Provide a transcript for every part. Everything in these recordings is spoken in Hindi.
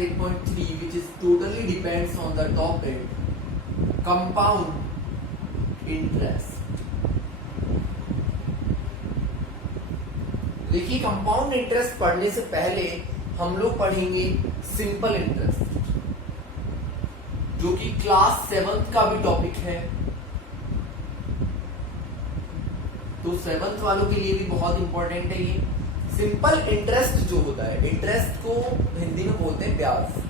exercise 8.3 which is totally depends on the topic compound interest. देखिए कंपाउंड इंटरेस्ट पढ़ने से पहले हम लोग पढ़ेंगे सिंपल इंटरेस्ट, जो कि क्लास 7th का भी टॉपिक है। तो 7th वालों के लिए भी बहुत इंपॉर्टेंट है ये सिंपल इंटरेस्ट जो होता है। इंटरेस्ट को हिंदी में बोलते हैं ब्याज।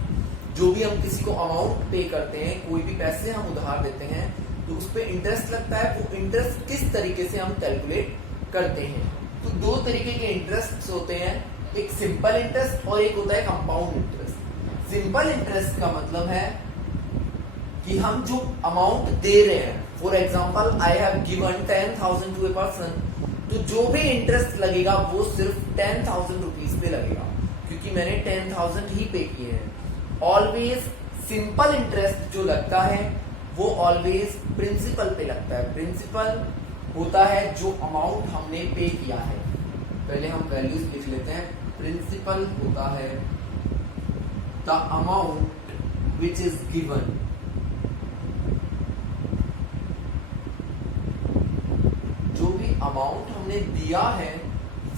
जो भी हम किसी को अमाउंट पे करते हैं, कोई भी पैसे हम उधार देते हैं तो उस पर इंटरेस्ट लगता है। वो इंटरेस्ट किस तरीके से हम कैलकुलेट करते हैं? तो दो तरीके के इंटरेस्ट होते हैं, एक सिंपल इंटरेस्ट और एक होता है कंपाउंड इंटरेस्ट। सिंपल इंटरेस्ट का मतलब है कि हम जो अमाउंट दे रहे हैं, for example I have given 10,000 to a person, तो जो भी इंटरेस्ट लगेगा वो सिर्फ 10,000 रुपीज पे लगेगा, क्योंकि मैंने 10,000 ही पे किए हैं। ऑलवेज सिंपल इंटरेस्ट जो लगता है वो ऑलवेज प्रिंसिपल पे लगता है। प्रिंसिपल होता है जो अमाउंट हमने पे किया है। पहले हम वैल्यूज लिख लेते हैं। प्रिंसिपल होता है the amount which is given, जो भी अमाउंट हमने दिया है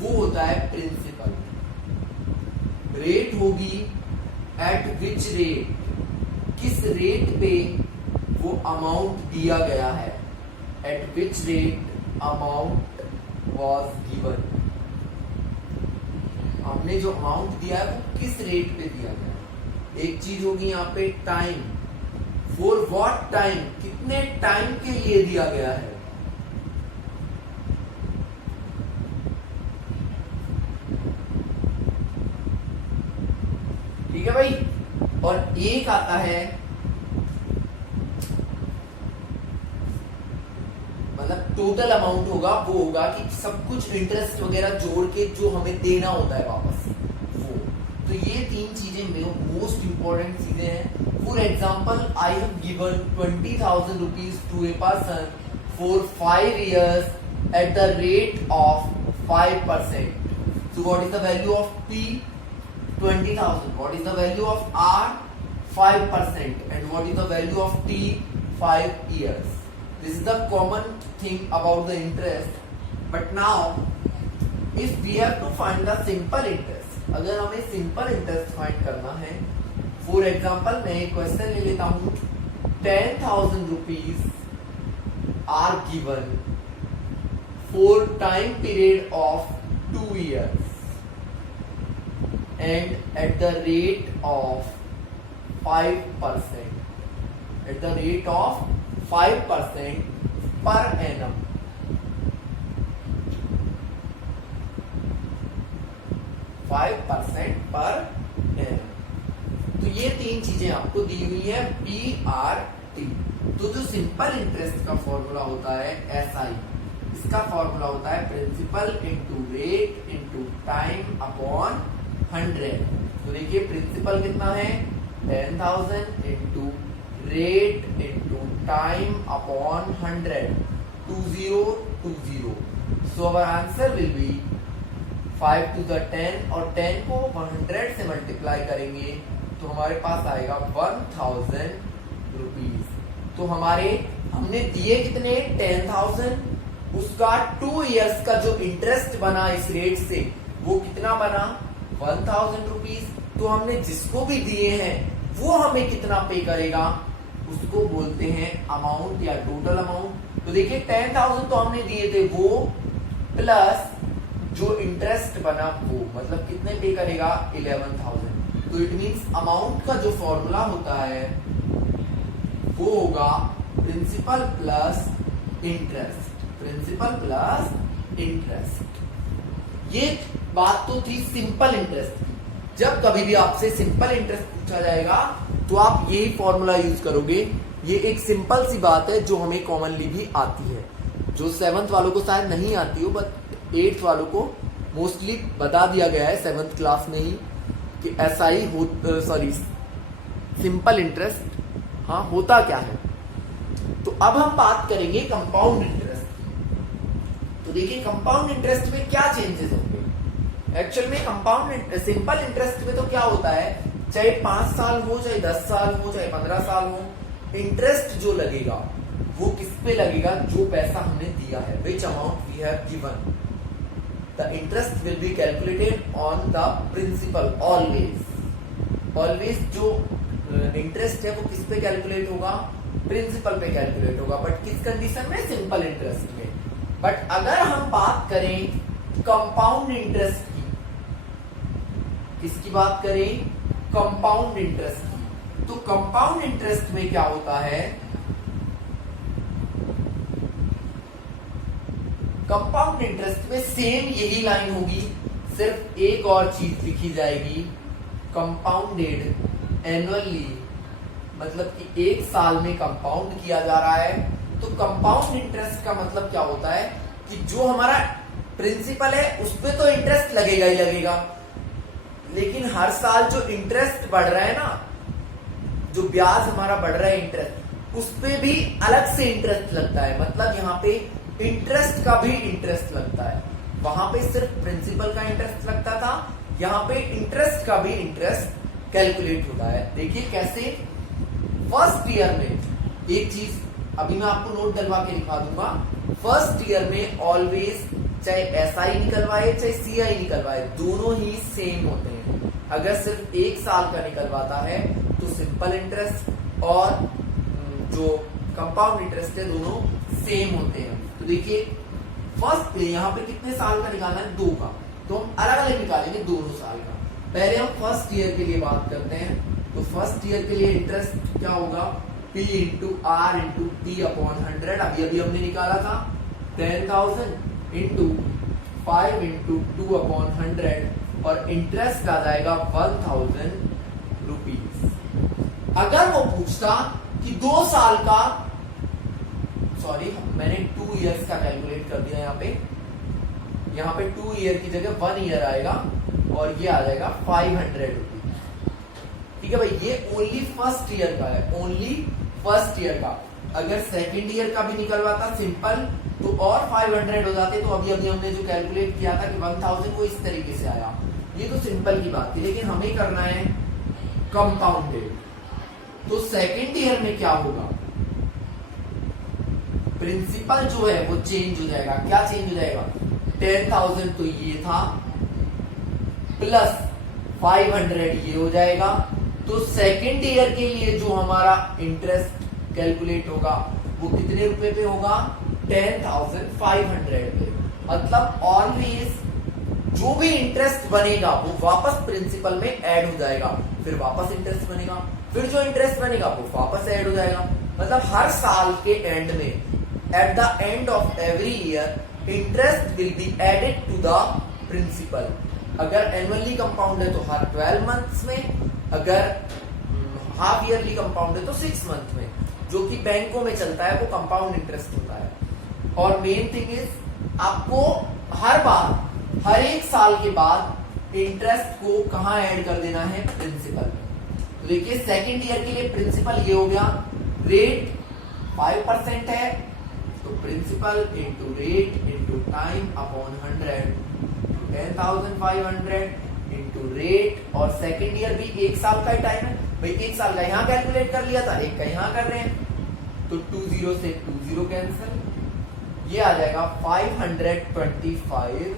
वो होता है प्रिंसिपल। रेट होगी एट विच रेट, किस रेट पे वो अमाउंट दिया गया है। Eight which rate amount was given, हमने जो अमाउंट दिया है वो किस रेट पे दिया गया है। एक चीज होगी यहाँ पे टाइम, फॉर व्हाट टाइम, कितने टाइम के लिए दिया गया है। ठीक है भाई। और एक आता है मतलब टोटल अमाउंट होगा, वो होगा कि सब कुछ इंटरेस्ट वगैरह जोड़ के जो हमें देना होता है वापस वो। तो ये तीन चीजें मोस्ट इंपॉर्टेंट चीजें हैं। For example I have given 20,000 rupees to a person for 5 years at the rate of 5%। So what is the value of P? 20,000. What is the value of R? 5%. And what is the value of T? 5 years. This is the common thing about the interest. But now, if we have to find the simple interest, अगर हमें simple interest find करना है, for example मैं एक क्वेश्चन ले लेता हूँ। 10,000 rupees are given for time period of 2 years. And at the rate of 5%, at the rate of 5% per annum. %5 per annum. तो ये तीन चीजें आपको दी हुई है PRT। तो जो सिंपल इंटरेस्ट का फॉर्मूला होता है SI, इसका फॉर्मूला होता है principal into rate into time upon 100। तो देखिए प्रिंसिपल कितना है 10,000 into rate into time upon 100, 2020। So our answer will be 5 to the 10 और 10 को 100 से मल्टीप्लाई करेंगे तो हमारे पास आएगा 1,000 रुपीज। तो हमने दिए कितने 10,000, उसका 2 years का जो इंटरेस्ट बना इस रेट से वो कितना बना 1,000 रुपीज। तो हमने जिसको भी दिए हैं वो हमें कितना पे करेगा, उसको बोलते हैं अमाउंट या टोटल अमाउंट। तो देखिए 10,000 तो हमने दिए थे वो, प्लस जो इंटरेस्ट बना वो, मतलब कितने पे करेगा 11,000। तो इट मींस अमाउंट का जो फॉर्मूला होता है वो होगा principal plus interest. Principal plus interest. ये बात तो थी सिंपल इंटरेस्ट की। जब कभी भी आपसे सिंपल इंटरेस्ट पूछा जाएगा तो आप यही फॉर्मूला यूज करोगे। ये एक सिंपल सी बात है जो हमें कॉमनली भी आती है, जो 7th वालों को शायद नहीं आती हो, बट 8th वालों को मोस्टली बता दिया गया है 7th क्लास में ही कि SI सिंपल इंटरेस्ट हाँ होता क्या है। तो अब हम बात करेंगे कंपाउंड इंटरेस्ट की। तो देखिए कंपाउंड इंटरेस्ट में क्या चेंजेस होंगे। एक्चुअल में कंपाउंड सिंपल इंटरेस्ट में तो क्या होता है, चाहे 5 साल हो, चाहे 10 साल हो, चाहे 15 साल हो, इंटरेस्ट जो लगेगा वो किस पे लगेगा? जो पैसा हमने दिया है, which amount we have given, the interest will be calculated on the principal always. Always जो इंटरेस्ट है वो किस पे कैलकुलेट होगा? प्रिंसिपल पे कैलकुलेट होगा। बट किस कंडीशन में? सिंपल इंटरेस्ट में। बट अगर हम बात करें कंपाउंड इंटरेस्ट की, किसकी बात करें? कंपाउंड इंटरेस्ट की। तो कंपाउंड इंटरेस्ट में क्या होता है? कंपाउंड इंटरेस्ट में सेम यही लाइन होगी, सिर्फ एक और चीज लिखी जाएगी, कंपाउंडेड एनुअली, मतलब कि एक साल में कंपाउंड किया जा रहा है। तो कंपाउंड इंटरेस्ट का मतलब क्या होता है कि जो हमारा प्रिंसिपल है उस पे तो इंटरेस्ट लगेगा ही लगेगा, लेकिन हर साल जो इंटरेस्ट बढ़ रहा है ना, जो ब्याज हमारा बढ़ रहा है इंटरेस्ट, उस पे भी अलग से इंटरेस्ट लगता है। मतलब यहाँ पे इंटरेस्ट का भी इंटरेस्ट लगता है। वहां पे सिर्फ प्रिंसिपल का इंटरेस्ट लगता था, यहाँ पे इंटरेस्ट का भी इंटरेस्ट कैलकुलेट होता है। देखिए कैसे। फर्स्ट ईयर में एक चीज अभी मैं आपको नोट डलवा के दिखा दूंगा। फर्स्ट ईयर में ऑलवेज चाहे एसआई निकलवाए चाहे सीआई निकलवाए, दोनों ही सेम होते हैं। अगर सिर्फ एक साल का निकलवाता है तो सिंपल इंटरेस्ट और जो कंपाउंड इंटरेस्ट है दोनों सेम होते हैं। तो देखिए फर्स्ट यहाँ पे कितने साल का निकालना है? 2 का। तो हम अलग अलग निकालेंगे दोनों साल का। पहले हम फर्स्ट ईयर के लिए बात करते हैं। तो फर्स्ट ईयर के लिए इंटरेस्ट क्या होगा? P into R into T upon 100। अभी हमने निकाला था 10,000 इंटू 5 इंटू 2 अपॉन 100 और इंटरेस्ट आ जाएगा 1,000 रुपीज। अगर वो पूछता कि 2 साल का, सॉरी मैंने 2 इयर्स का कैलकुलेट कर दिया यहाँ पे 2 ईयर की जगह 1 ईयर आएगा और ये आ जाएगा 500 रुपीज। ठीक है भाई, ये ओनली फर्स्ट ईयर का है, ओनली फर्स्ट ईयर का। अगर सेकंड ईयर का भी निकलवाता सिंपल तो और 500 हो जाते। तो अभी हमने जो कैलकुलेट किया था कि 1000 वो इस तरीके से आया। ये तो सिंपल की बात थी, लेकिन हमें करना है कंपाउंडेड। तो सेकंड ईयर में क्या होगा? प्रिंसिपल जो है वो चेंज हो जाएगा। क्या चेंज हो जाएगा? 10,000 तो ये था प्लस 500 ये हो जाएगा। तो सेकंड ईयर के लिए जो हमारा इंटरेस्ट कैलकुलेट होगा वो कितने रुपए पे होगा? 10,500 पे। मतलब ऑलवेज जो भी इंटरेस्ट बनेगा वो वापस प्रिंसिपल में ऐड हो जाएगा, फिर वापस इंटरेस्ट बनेगा, फिर जो इंटरेस्ट बनेगा वो वापस ऐड हो जाएगा। मतलब हर साल के एंड में, at the end of every year, interest will be added to the principal. अगर एनुअली कंपाउंड है तो हर 12 मंथ्स में, अगर हाफ ईयरली कंपाउंड है तो 6 मंथ में। जो कि बैंकों में चलता है वो कंपाउंड इंटरेस्ट होता है। और मेन थिंग इज आपको हर बार, हर एक साल के बाद इंटरेस्ट को कहां ऐड कर देना है? प्रिंसिपल में। तो देखिए सेकंड ईयर के लिए प्रिंसिपल ये हो गया, रेट 5% है तो principal into rate into time upon 100, 10,500 into rate. और सेकंड ईयर भी 1 साल का ही टाइम है भाई, 1 साल का यहाँ कैलकुलेट कर लिया था, 1 का यहाँ कर रहे हैं। तो 20 से 20 कैंसिल, ये आ जाएगा 525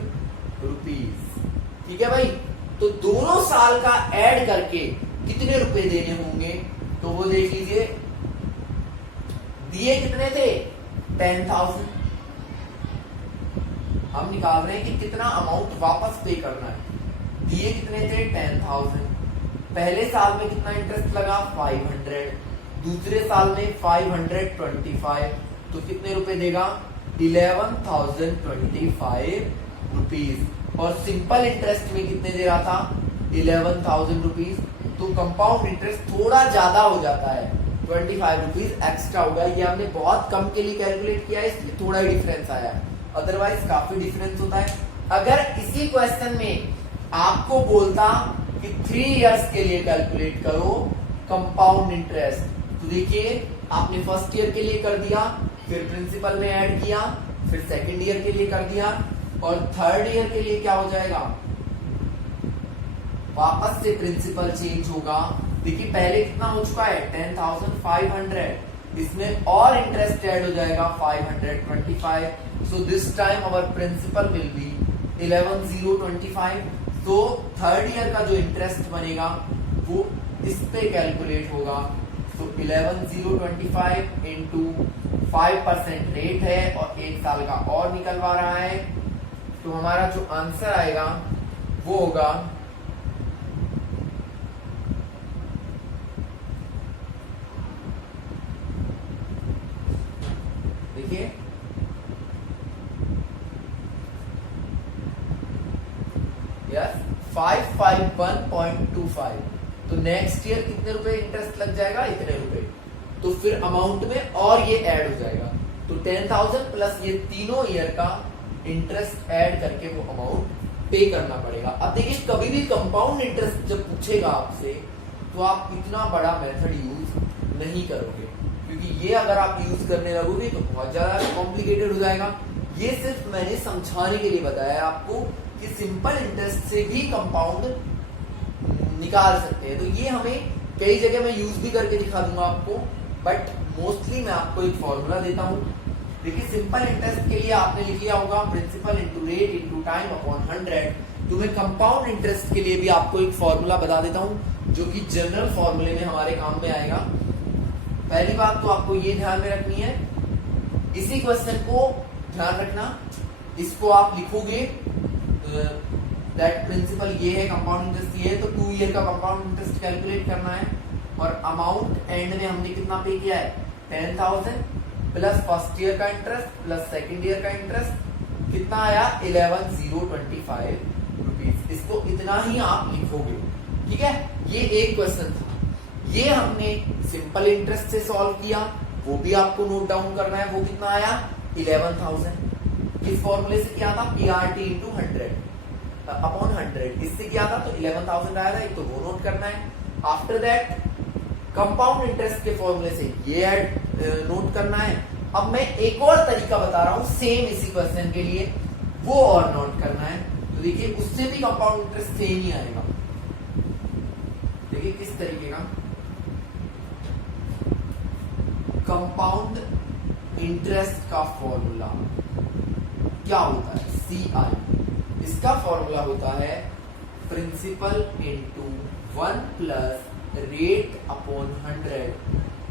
रुपीज। ठीक है भाई। तो दोनों साल का ऐड करके कितने रुपए देने होंगे? तो वो देख लीजिए, दिए कितने थे? 10,000। हम निकाल रहे हैं कि कितना अमाउंट वापस पे करना है। दिए कितने थे? 10,000। पहले साल में कितना इंटरेस्ट लगा? 500। दूसरे साल में 525, तो कितने रुपए देगा? 11,025 रुपीज। और सिंपल इंटरेस्ट में कितने दे रहा था? 11,000 रुपीज। तो कंपाउंड इंटरेस्ट थोड़ा ज्यादा हो जाता है, 25 रुपीज एक्स्ट्रा होगा। ये हमने बहुत कम के लिए कैलकुलेट किया है, इसलिए थोड़ा ही डिफरेंस आया, अदरवाइज काफी डिफरेंस होता है। अगर इसी क्वेश्चन में आपको बोलता कि 3 इयर्स के लिए कैलकुलेट करो कंपाउंड इंटरेस्ट, तो देखिए आपने फर्स्ट ईयर के लिए कर दिया, फिर प्रिंसिपल में ऐड किया, फिर सेकंड ईयर के लिए कर दिया, और थर्ड ईयर के लिए क्या हो जाएगा? वापस से प्रिंसिपल चेंज होगा। देखिए पहले कितना हो चुका है 10,500, इसमें और इंटरेस्ट ऐड हो जाएगा 525। So this time our principal will be 11,025। तो थर्ड ईयर का जो इंटरेस्ट बनेगा वो इस पे कैलकुलेट होगा। तो 11,025 इंटू 5% रेट है और 1 साल का और निकलवा रहा है। तो हमारा जो आंसर आएगा वो होगा देखिए यस 551.25। तो नेक्स्ट ईयर कितने रुपए इंटरेस्ट लग जाएगा, इतने रुपए। तो फिर अमाउंट में और ये ऐड हो जाएगा। तो 10,000 प्लस ये तीनों ईयर का इंटरेस्ट ऐड करके वो अमाउंट पे करना पड़ेगा। अब देखिए कभी भी कंपाउंड इंटरेस्ट जब पूछेगा आपसे तो आप इतना बड़ा मेथड यूज नहीं करोगे, क्योंकि ये अगर आप यूज करने लगोगे तो बहुत ज्यादा कॉम्प्लिकेटेड हो जाएगा। ये सिर्फ मैंने समझाने के लिए बताया आपको कि सिंपल इंटरेस्ट से भी कंपाउंड निकाल सकते हैं। तो ये हमें कई जगह मैं यूज भी करके दिखा दूंगा आपको, बट मोस्टली मैं आपको एक फॉर्मूला देता हूँ। देखिए सिंपल इंटरेस्ट के लिए आपने लिख लिया होगा principal into rate into time upon 100। तो मैं कंपाउंड इंटरेस्ट के लिए भी आपको एक फॉर्मूला बता देता हूँ जो कि जनरल फॉर्मूले में हमारे काम में आएगा। पहली बात तो आपको ये ध्यान में रखनी है, इसी क्वेश्चन को ध्यान रखना, इसको आप लिखोगे दैट प्रिंसिपल ये है, कंपाउंड इंटरेस्ट ये है, तो 2 ईयर का कंपाउंड इंटरेस्ट कैलकुलेट करना है। और अमाउंट एंड में हमने कितना पे किया है 10,000 प्लस फर्स्ट ईयर का इंटरेस्ट प्लस सेकंड ईयर का इंटरेस्ट कितना आया 11,025 रुपीज। इसको इतना ही आप लिखोगे, ठीक है। ये एक क्वेश्चन था, ये हमने सिंपल इंटरेस्ट से सॉल्व किया, वो भी आपको नोट डाउन करना है। वो कितना आया 11,000। इस फॉर्मूले से क्या था PRT इंटू 100 अपॉन 100, इससे क्या था तो 11,000 आया था, एक तो वो नोट करना है। आफ्टर दैट कंपाउंड इंटरेस्ट के फॉर्मूले से ये नोट करना है। अब मैं एक और तरीका बता रहा हूं सेम इसी क्वेश्चन के लिए, वो और नोट करना है। तो देखिए उससे भी कंपाउंड इंटरेस्ट सेम ही आएगा। देखिए किस तरीके का कंपाउंड इंटरेस्ट का फॉर्मूला क्या होता है CI। इसका फॉर्मूला होता है principal into 1 plus rate upon 100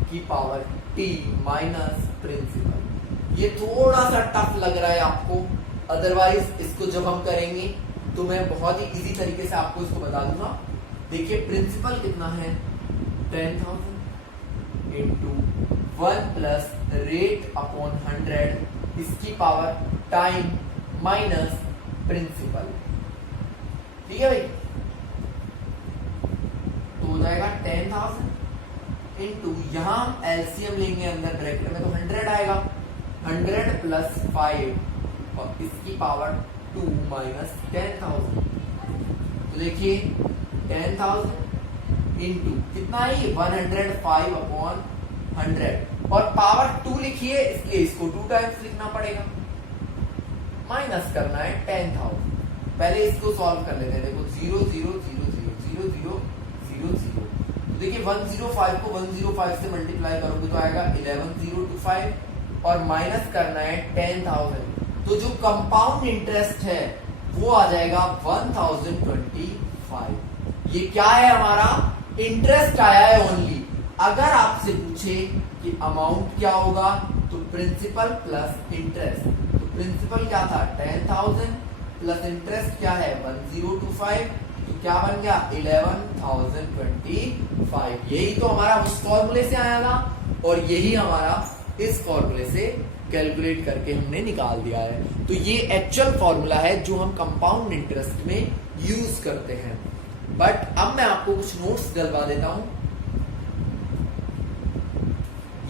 की पावर T माइनस प्रिंसिपल। ये थोड़ा सा टफ लग रहा है आपको, अदरवाइज इसको जब हम करेंगे तो मैं बहुत ही इजी तरीके से आपको इसको बता दूंगा। देखिए प्रिंसिपल कितना है 10,000 इंटू 1 प्लस रेट अपॉन 100 इसकी पावर टाइम माइनस प्रिंसिपल, ठीक है भाई। तो हो जाएगा 10,000 इंटू यहां हम एलसीएम लेंगे अंदर ब्रैकेट में तो 100 आएगा, 100 प्लस 5 और इसकी पावर 2 माइनस 10,000। तो देखिए 10,000 इंटू कितना है 105 अपॉन 100 और पावर 2 लिखिए, इसलिए इसको 2 टाइम्स लिखना पड़ेगा। माइनस करना है 10,000। पहले इसको सॉल्व कर लेते हैं। देखो 0 0 0 0 0 0 0 0। तो देखिए 105 को 105 से मल्टीप्लाई करोगे तो आएगा 11,025 और माइनस करना है 10,000। तो जो कंपाउंड इंटरेस्ट है वो आ जाएगा 1,025। ये क्या है हमारा इंटरेस्ट आया है ओनली। अगर आपसे पूछे कि अमाउंट क्या होगा तो प्रिंसिपल प्लस इंटरेस्ट। तो प्रिंसिपल क्या था 10,000 प्लस इंटरेस्ट क्या है 1,025, तो क्या बन गया 11,025। यही तो हमारा उस फॉर्मूले से आया था और यही हमारा इस फॉर्मूले से कैलकुलेट करके हमने निकाल दिया है। तो ये एक्चुअल फॉर्मूला है जो हम कंपाउंड इंटरेस्ट में यूज करते हैं। बट अब मैं आपको कुछ नोट्स डलवा देता हूं,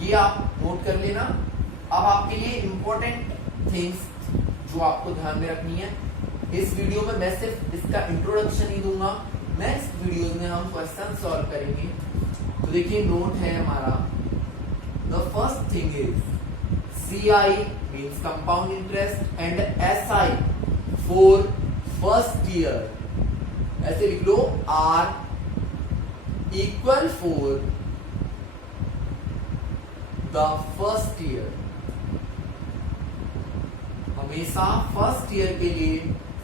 ये आप नोट कर लेना। अब आपके लिए इंपॉर्टेंट थिंग्स जो आपको ध्यान में रखनी है, इस वीडियो में मैं सिर्फ इसका इंट्रोडक्शन ही दूंगा। नेक्स्ट वीडियो में हम क्वेश्चन सॉल्व करेंगे। तो देखिए नोट है हमारा, the first thing is CI means compound interest and SI for first year ऐसे लिख लो are equal for the first year. हमेशा फर्स्ट ईयर के लिए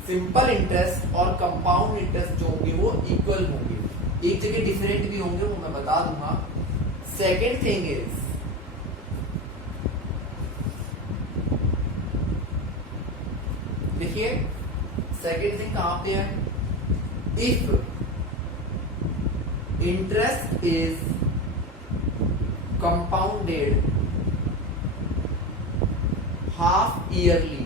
सिंपल इंटरेस्ट और कंपाउंड इंटरेस्ट जो होंगे वो इक्वल होंगे, एक जगह डिफरेंट भी होंगे, वो मैं बता दूंगा। सेकेंड थिंग इज देखिए सेकेंड थिंग कहां पे है, if interest is compounded half yearly.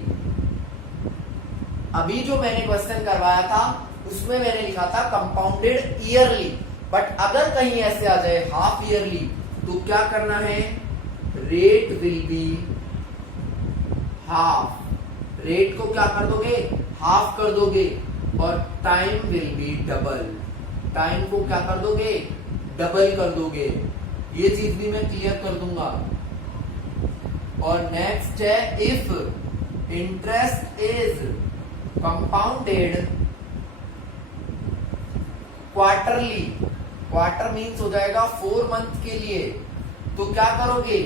अभी जो मैंने क्वेश्चन करवाया था उसमें मैंने लिखा था कंपाउंडेड ईयरली, बट अगर कहीं ऐसे आ जाए हाफ ईयरली तो क्या करना है, rate will be half. Rate को क्या कर दोगे, हाफ कर दोगे, और time will be double. Time को क्या कर दोगे, डबल कर दोगे। ये चीज भी मैं क्लियर कर दूंगा। और नेक्स्ट है if interest is compounded quarterly. Quarter means हो जाएगा 4 मंथ के लिए, तो क्या करोगे,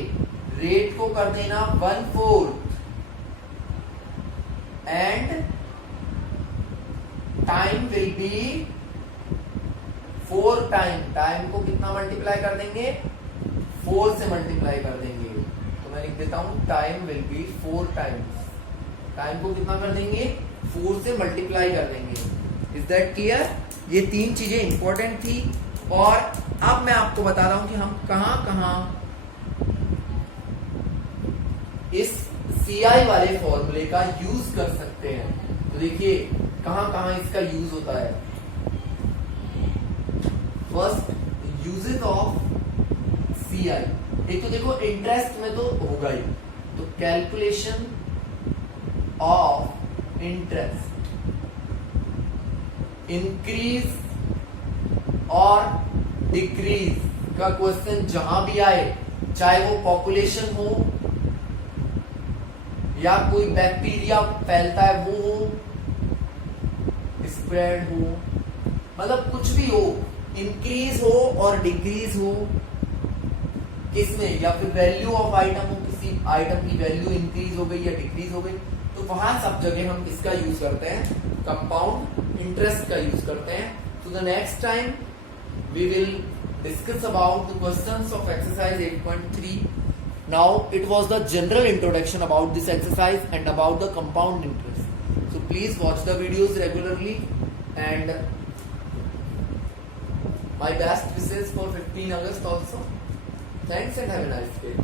रेट को कर देना 1/4 and time will be 4 time. Time को कितना मल्टीप्लाई कर देंगे, 4 से मल्टीप्लाई कर देंगे। तो मैं लिख देता हूं time will be 4 times. Time को कितना कर देंगे, 4 से मल्टीप्लाई कर देंगे। Is that clear? ये 3 चीजें इंपॉर्टेंट थी। और अब मैं आपको बता रहा हूं कि हम कहां कहां इस CI वाले फॉर्मूले का यूज कर सकते हैं। तो देखिए कहां कहां इसका यूज होता है। First, uses of CI। एक तो देखो इंटरेस्ट में तो होगा ही, तो कैलकुलेशन ऑफ इंटरेस्ट, इंक्रीज और डिक्रीज का क्वेश्चन जहां भी आए, चाहे वो पॉपुलेशन हो या कोई बैक्टीरिया फैलता है वो हो, स्प्रेड हो, मतलब कुछ भी हो, इंक्रीज हो और डिक्रीज हो किसमें, या फिर वैल्यू ऑफ आइटम हो, किसी आइटम की वैल्यू इंक्रीज हो गई या डिक्रीज हो गई, तो वहां सब जगह हम किसका यूज करते हैं, कंपाउंड इंटरेस्ट का यूज करते हैं। तो the next time we will discuss about the questions of exercise 8.3. Now it was the general introduction about this exercise and about the compound interest. So please watch the videos regularly and my best wishes for 15 August also. Thanks and have a nice day.